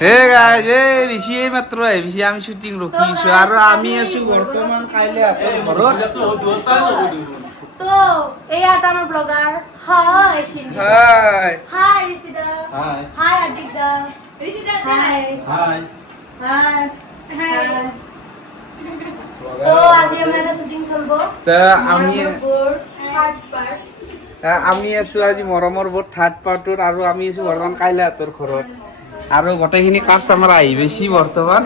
Hey guys ঋষি এই মাত্ৰ আহিছে আমি শ্বুটিং ৰখিছো আৰু আমি আছো বৰ্তমান কাইলৈ ঘৰত তো এই আটানৰ ব্লগাৰ হাই শিল্পী হাই হাই ঋষিদা হাই হাই আদিকদা ঋষিদা হাই হাই হাই হাই তো আজি আমাৰ শ্বুটিং চলব তা আমি থাৰ্ড পাৰ্ট আছো আজি মৰমৰ বৰ থাৰ্ড পাৰ্টৰ আৰু আমি আছো বৰ্তমান কাইলৈ ঘৰত আৰু গোটেইখিনি কাষ্টমাৰ আহি বেছি বৰ্তমান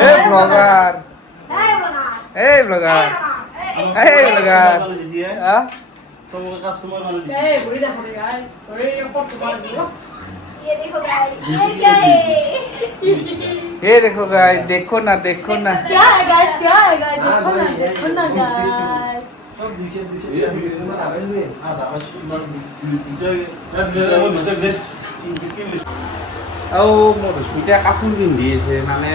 এই ব্লগাৰ এই ব্লগাৰ এই ব্লগাৰ ये देखो गाइस देखो ना क्या है गाइस देखो ना गाइस আৰু মধুস্মিতা কাপোৰ পিন্ধি আছে মানে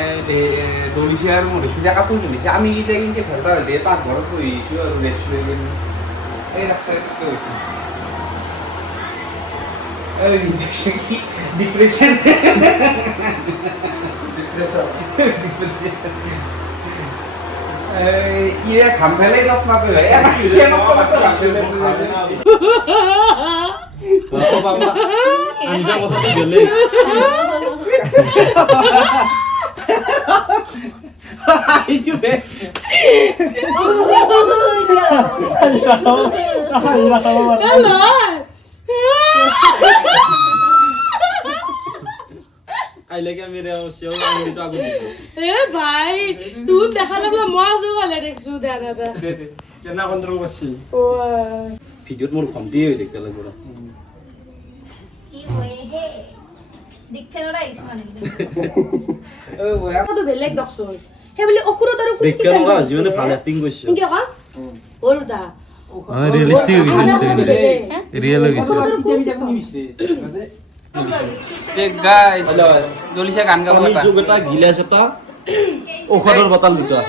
দলিছে আৰু মধুস্মিতা কাপোৰ পিন্ধিছে আমি এতিয়া কিন্তু ভেলতা হ'লে তাৰ ঘৰত বহিছোঁ আৰু ৰেষ্টুৰেণ্ট এই ৰাস্তাত হৈছে ডিপ্রেশন ইয়ে খাম ফেলাই যাওক না ভাই आइले क्या मेरे शेव आने तो आगे ए भाई तू দেখা লাগলো মজা হলে দেখছু দাদা दे दे केना कंट्रोल करছি ও ভিডিওত মোৰ ভন্টি হৈ দেখতে লাগে পুৰা কি হয়ে হে দেখতে নৰা ইছ মানে ও বয়া তো বেলেগ দছৰ হে বলি অকুৰত আৰু দেখতে নৰা জীবনে ভাল এক্টিং কৰিছে কি কয় ওরদা রিয়েলিস্টিক রিয়েল হইছে টেক গাইস দলিছে গান গাব আমি এটা যোগ এটা গিলাস এটা ঔষধৰ বটল দুটা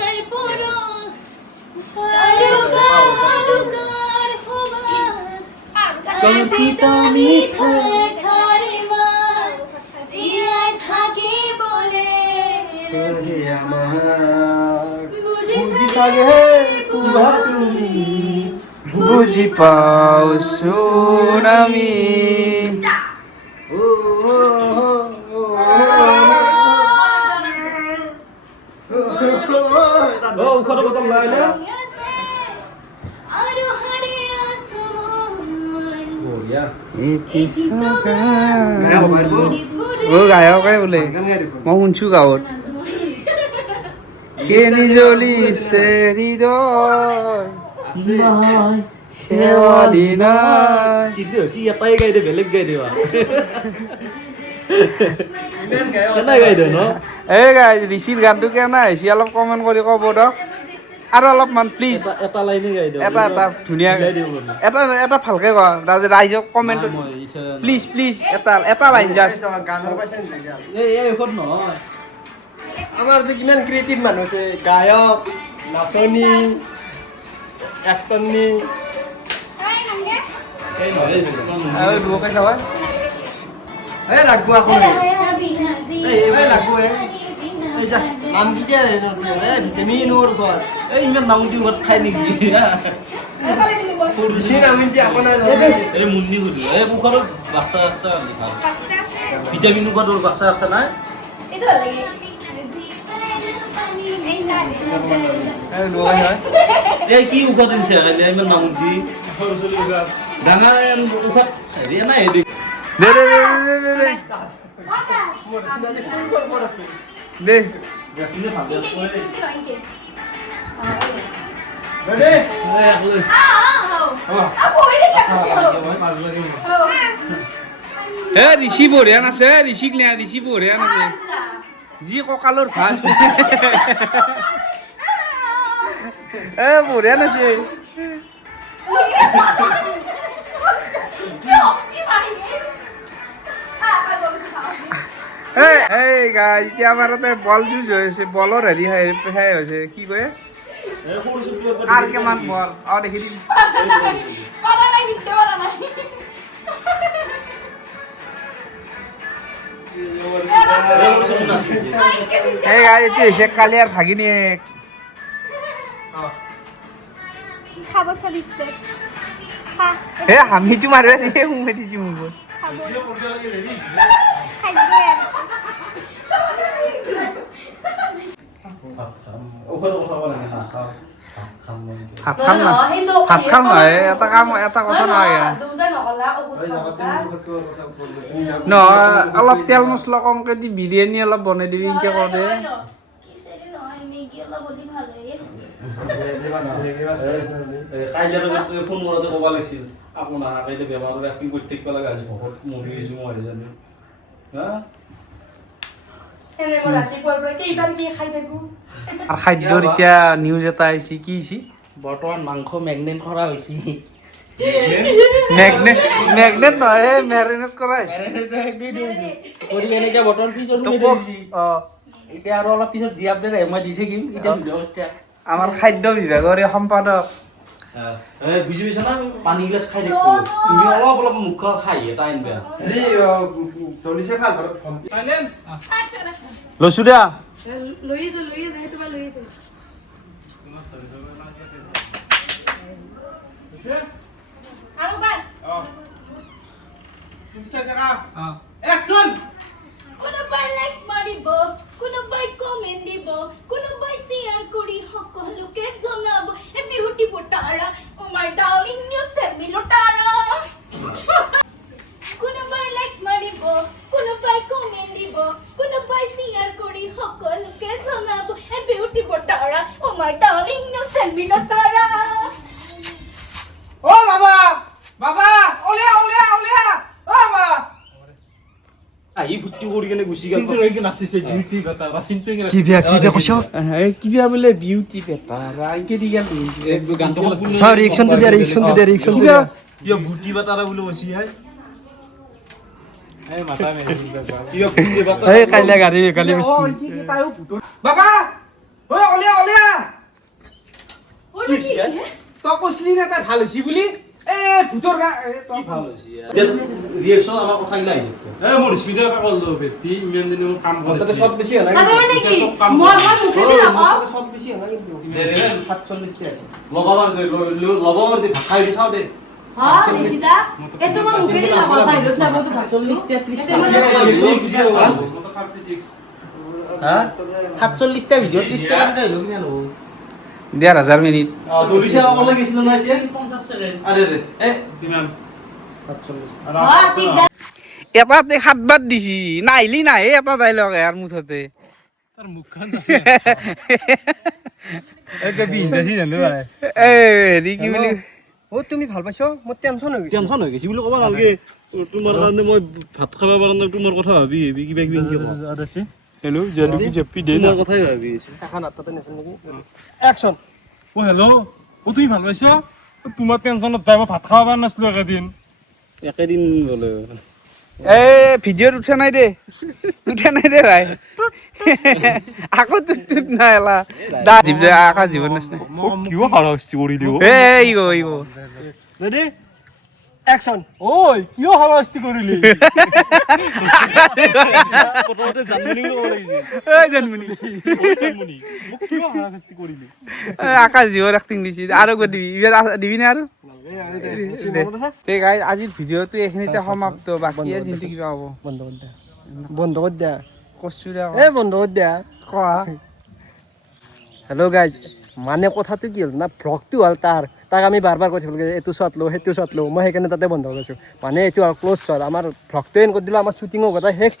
কলতি তুমি খারে মা জিয়ায় থাকি বলে বুঝি সাগে বুঝি পাও সুনামি ও ঔষধৰ বটল লৈ আইলা আৰু হাৰিয়া সময় বঢ়িয়া ও গায়কে বোলে মই শুনছো গাঁৱত কেনি জ্বলিছে হৃদয় শেৱালি নাই সিদ্ধি হৈছি এটাই গাই দে বেলেগ গাই দেৱা কেনে গাই দে ন এই গাইজ ঋষিৰ গানটো কেনে হৈছে অলপ কমেণ্ট কৰি ক'ব দিয়ক আৰু অলপমান প্লিজ এটা লাইনে গাই দে এটা ধুনীয়াকৈ গাই দিব এটা ভালকৈ কোৱা ৰাইজক কমেণ্ট প্লিজ এটা লাইন জাষ্ট এই ঔষধ নহয় আমাৰ যে কিমান ক্ৰিয়েটিভ মানুহ আছে গায়ক নাচনী এক্টৰনী এই নহয় আৰু দুবকে চাবা এই লাগবো আকৌ এই লাগবো এই যা নাম কি দিয়ে ভিটামিন ওর ঘর এই ইমান নাম দি ঔষধ খাই নেকি বেশি নাম কি আকৌ নাই এই মুন্নি গুদি এই ঔষধৰ বাচ্চা বাচ্চা ভাল ভিটামিন ঔষধৰ বাচ্চা আছে না এইটো ভাল লাগে এই দুবকে হয় এই কি ঔষধ দিছে কালি ইমান নাম দি ডাঙৰ ঔষধ হেৰি নাই দে মোৰ চিনাকি ফুল ক'ত আছে দে ৰেডি হে ঋষি বঢ়িয়া নাছে ঋষিক লিয়া ঋষি বঢ়িয়া নাছে যি কঁকালৰ ভাঁজ এ বঢ়িয়া নাছে এই গাইজ এতিয়া আমাৰ তাতে বল যুঁজ হৈ আছে বলৰ হেৰি হৈছে কি কয় আৰ কেমন বল আৰ দেখি দিন এই গাই এইটো হৈছে কালিয়াৰ ভাগিনীয়েক খাব চাবি খা হে হামিটো মাৰিবা নেকি সোমাই দিছো মোক খাব ভাত খাম নহয় এটা কথা নহয় নহয় অলপ তেল মছলা কমকে দি বিৰিয়ানী অলপ বনাই দিবি এনেকে কওঁ দে খিচুড়ি নহয় মেগী অলপ হ'লে ভাল হয় ফোন কৰোঁতে ক'ব লাগিছিল আকৌ নাহাকে এতিয়া বেমাৰটো এক্টিং কৰি থাকিব লাগে আজি বহুত মৰি গৈছোঁ মই জানো হা আৰু খাদ্যৰ এতিয়া নিউজ এটা আহিছে কি হৈছে বৰ্তমান মাংস মেগনেট কৰা হৈছে মেগনেট নহয় মেৰিনেট কৰা হৈছে কৰি কেনে এতিয়া বৰ্তমান ফ্ৰিজত সোমাই থৈ দিছে। এতিয়া আৰু অলপ পিছত যি আপডেট আহে মই দি থাকিম এতিয়া ভিডিঅ' আমাৰ খাদ্য বিভাগৰ এই সম্পাদক বুজি পাইছা না পানী গিলাচ খাই থাকিব তুমি অলপ অলপ মুখত খাই এটা আনবা লৈছো দিয়া লৈ আছে সেইটো বা লৈ আছে আৰু বাৰ কোনোবাই লাইক মাৰিব কোনোবাই কমেন্ট দিব কোনোবাই শ্বেয়াৰ কৰি সকলোকে জনাব এ বিউটি পটাৰা ও মাই ডাৰ্লিং নিউ সেমি লটাৰা কোনোবাই লাইক মাৰিব কোনোবাই কমেন্ট দিব কোনোবাই শ্বেয়াৰ কৰি সকলোকে জনাব এ বিউটি পটাৰা ও মাই ডাৰ্লিং নিউ সেমি লটাৰা ও বাবা বাবা ওলিয়া ওলিয়া ওলিয়া ও বাবা আহি ফুটি কৰি কেনে গুচি গ'ল কিবা বোলে বিউটি বেটাৰা এনেকে দি গেল গানটো ৰিয়েকশ্যনটো দিয়া কিয় বুটি বাটাৰা বুলি কৈছি হে কিয় বুটি বাটাৰা এই কাইলে গাড়ী কালি বাবা ঐ ওলিয়া ওলিয়া তই কৈছিলি না তাই ভাল হৈছে বুলি এ ভূতৰ গা তই ভাল হৈছে ৰিয়েকশ্যন আমাৰ কথা গিলা আহি মোৰ স্পীডৰ কাকল লো বেটি ইমান দিন কাম তাতে কৰিছে শট বেছি হয় না তাতে মানে কি মই মুখেদি নকওঁ শট বেছি হয় না কিন্তু 47 আছে লগাবাৰ দি ভাত খাই চাও দে হা নিশিতা এটো মই মুখেদি নকওঁ বাহিৰত যাবতো ভাল 47টা ভিডিঅ' 30 ছেকেণ্ড আহিলো কিমান হ'ব 1,500 মিনিট দলিছা অকলে গৈছিল না এতিয়া 50 ছেকেণ্ড আৰে ৰে কিমান 47 এটাতে 7 বাৰ দিছি নাহিলি নাহে এটা ডাইলগ আৰু মুঠতে তাৰ মুখখন একে বিন্দাছি জানো ভাই এ হেৰি কি বুলি ও তুমি ভাল পাইছো মোৰ টেনচন হৈ গৈছে টেনচন হৈ গৈছি বুলি ক'ব নালাগে তোমাৰ কাৰণে মই ভাত খাব পৰা নাই তোমাৰ কথা ভাবি কিবা কিবি কি আছে হেল্ল' জানো কি জেপি দে তোমাৰ কথাই ভাবি আছো এখন আত্তাতে নেছন নেকি অ্যাকশন ও হেল্ল' ও তুমি ভাল পাইছ তোমাৰ টেনচনত পাই মই ভাত খাব পৰা নাছিলো একেদিন একেদিন গ'লে এ ভিডিঅ'ত উঠা নাই দে ভাই আকৌ তুত নাই এলা আকাশ জীৱন আছে কিয় হাৰাস্তি কৰি দিও এ ইগো ৰেডি অ্যাকশন ওই কিয় হাৰাস্তি কৰিলি প্ৰথমতে জানমনি ক'ব লাগিছে এই জন্মনি জানমনি মোক কিয় হাৰাস্তি কৰিলি আকাশ জীৱন এক্টিং দিছি আৰু দিবি না আৰু তে গাইজ আজিৰ ভিডিঅ'টো এইখিনিতে সমাপ্ত বাকী চিন্তা কিবা হ'ব বন্ধ কর দিয়া কচু এ বন্ধ কর দিয়া কোৱা হেল্ল' গাইজ মানে কথাটো কি হ'ল না ভ্লগটো হ'ল তাক আমি বাৰ কৈ থাকিব এইটো শ্বট লওঁ সেইটো শ্বট লওঁ মই সেইকাৰণে তাতে বন্ধ কৰিছোঁ মানে এইটো আৰু ক্ল'জ শ্বট আমাৰ ভ্লগটো এন কৰি দিলোঁ আমাৰ শ্বুটিঙো কথা শেষ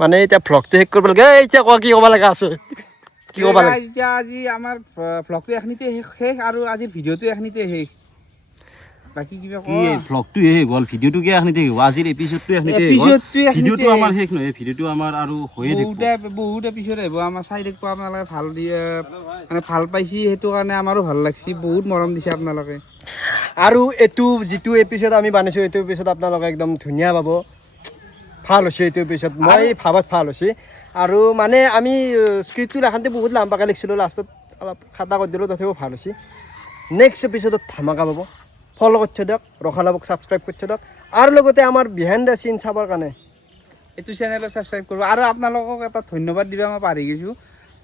মানে এতিয়া ভ্লগটো শেষ কৰিব লাগে এতিয়া কোৱা কি ক'ব লগা আছে কি ক'ব লাগে এতিয়া আজি আমাৰ ভ্লগটো এখিনিতে শেষ আৰু আজিৰ ভিডিঅ'টো এখিনিতে শেষ বাকী কিবা কি ভ্লগটো হে গল ভিডিঅ'টো কি এখনিতে হ'ব আজিৰ এপিসোডটো এখনিতে ভিডিঅ'টো আমাৰ শেষ নহয় ভিডিঅ'টো আমাৰ আৰু হৈয়ে থাকিব বহুত এপিসোড আহিব আমাৰ চাই দেখুৱা আপোনালোকে ভাল দিয়ে মানে ভাল পাইছি সেইটো কাৰণে আমাৰো ভাল লাগছি বহুত মৰম দিছে আপোনালোকে আৰু এইটো যিটো এপিসোড আমি বানাইছোঁ এইটো এপিসোড আপোনালোকে একদম ধুনীয়া পাব ভাল হৈছে এইটো এপিসোড মই ভাবত ভাল হৈছে আৰু মানে আমি স্ক্ৰিপ্টটো লেখাতে বহুত লাম্বাকৈ লিখিছিলোঁ লাষ্টত অলপ খাটা কৰি দিলোঁ তথাপিও ভাল হৈছে নেক্সট এপিসোডত ধামাকা পাব ফলো কৰছে দিয়ক ৰখালাবক সাবস্ক্ৰাইব কৰছে দিয়ক আৰ লগতে আমাৰ বিহাইন্ড দ্য সিন চাবৰ কাৰণে এইটো চেনেলত ছাবস্ক্ৰাইব কৰিব আৰু আপোনালোকক এটা ধন্যবাদ দিবা মই পাহৰি গৈছোঁ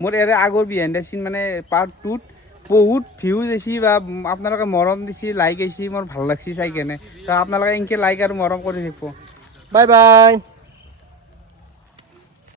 মোৰ ইয়াৰে আগৰ বিহাইণ্ড দ্য চিন মানে পাৰ্ট 2ত বহুত ভিউজ আহিছে বা আপোনালোকে মৰম দিছে লাইক আহিছে মোৰ ভাল লাগছে চাই কেনে তো আপোনালোকে এনেকৈ লাইক আৰু মৰম কৰি থাকিব বাই বাই